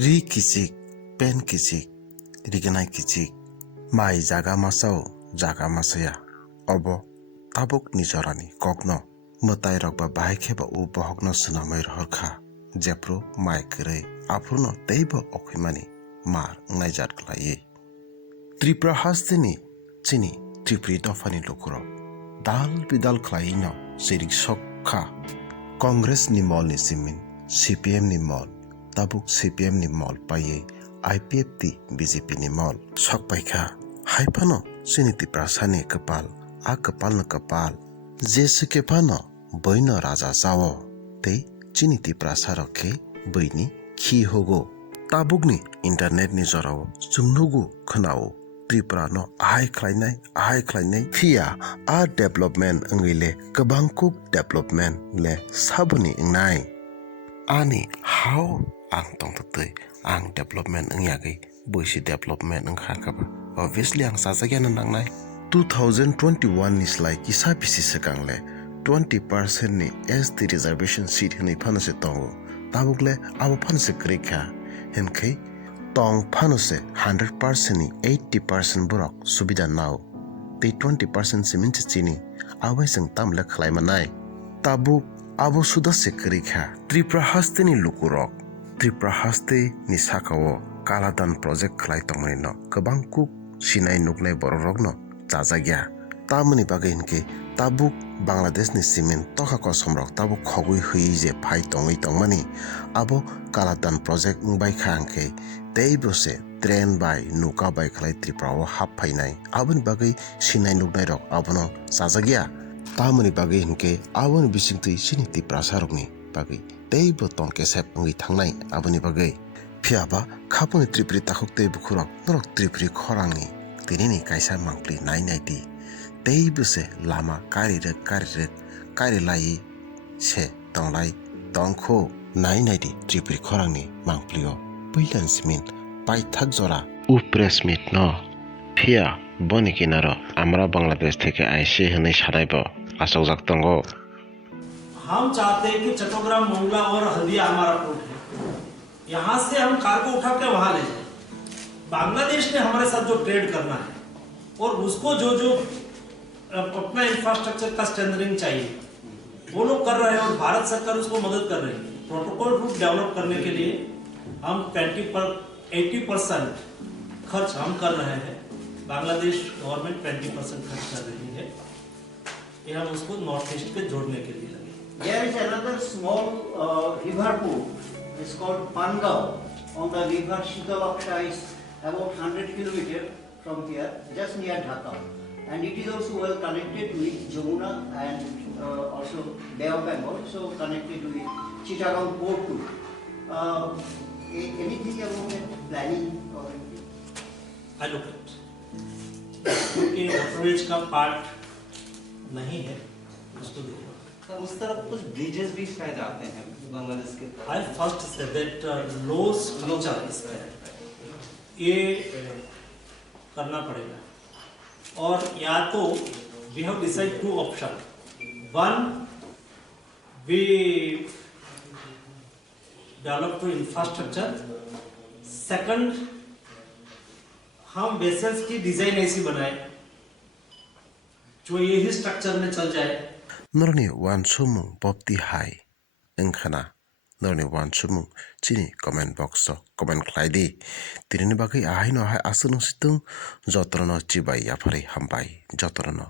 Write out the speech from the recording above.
ri kichik pen kichik riganai kichik mai jaga masao jaga masaya obo tabuk nijorani kokno mutai rokba bahai kheba u bohokno swnamai rohorkha jepro mai kwrwi afurno teibo okhimani mar ngnai khlaiwi Tripura hasteni chini Tripuri dofani lukurok dal bidal khlaiwi no sirik sokha Congress ni mol ni simin CPM ni mol tabuk CPM ni mol paye IPF ti BJP ni mol sokpaikha haifano chini Tripura sani kapal a kapal na kapal jese kepano boino raja jawo tei chini Tripura sarokhe boini khi hogo tabukni internet ni jorao chungnugu khonao Tripura no ahai khlainai phia a development angile kabangkuk development le sabuni ngnai ani how ang tongtoi ang development angyagi boisi development angkhakaba obviously ang sajagyan nangnai 2021 ni slai kisa bisi sekangle 20% ni ST reservation seat hini phanase tongo tabukle abo phanase krikha henkai tong phanose 100% ni 80% borok subida nau tei 20% simin chini abai sing tamle khlai manai tabuk abo suda se krikha Tripura haste ni lukurok Tripura haste ni sakao kaladan project khlai tongmani no kabangkuk sinai nuknai bororokno jajagya tamani bagai hinke tabuk Bangladesh ni simin toka kosomrok tabuk khogui hui je phai tongmani abo kaladan project ngbai khangke teibose train bai nuka bai khlai Tripura o hap phainai aboni bagai sinai nuknai rok abono jajagya tamani bagai hinke aboni bisingtui chini Tripura sarokni bagai teibo tongke sep ngi thangnai aboni bagai phiaba khaponi Tripuri takhuk tei bukhurok norok Tripuri khorangni tinini kaisa mangpli nai ti teibose lama karirek se tonglai tongkho nai di Tripuri khorangni mangplio puilan simin paithak jora press meet no phia boni kinaro amra Bangladesh থেকে আইসি হনে সারাইবো আসক tongo हम चाहते हैं कि चट्टग्राम मोंगला और हल्दिया हमारा port है यहाँ से हम कार्गो उठा के वहां ले जाए बांग्लादेश ने हमारे साथ जो ट्रेड करना है और उसको जो अपना इंफ्रास्ट्रक्चर का स्ट्रेंथनिंग चाहिए वो लोग कर रहे हैं और भारत सरकार उसको मदद कर रही है प्रोटोकॉल रूट डेवलप करने के लिए हम 80% खर्च हम कर रहे हैं बांग्लादेश गवर्नमेंट 20% खर्च कर रही है ये हम उसको नॉर्थ ईस्ट के जोड़ने के लिए लगे There is another small river port. It's called Pangao on the river Shitalaksha is about 100 kilometers from here, just near Dhaka, and it is also well connected with Jamuna and also Bay of Bengal, so connected with Chittagong port too. Anything about that planning or anything? I look at क्योंकि waterways का part नहीं है उसको देखो उस तरफ कुछ bridges भी शायद आते हैं बांग्लादेश के I first said that low structure is there. ये करना पड़ेगा और या तो we have decided two options. One, we develop to infrastructure. Second, हम वेसल्स की डिजाइन ऐसी बनाए जो यही स्ट्रक्चर में चल जाए Norni wan sumung popti hai engkhana norni wan sumung chini comment box so comment khlaidi tirini bagai ahai no hai asunu situng jotrono chibai afari hambai jotrono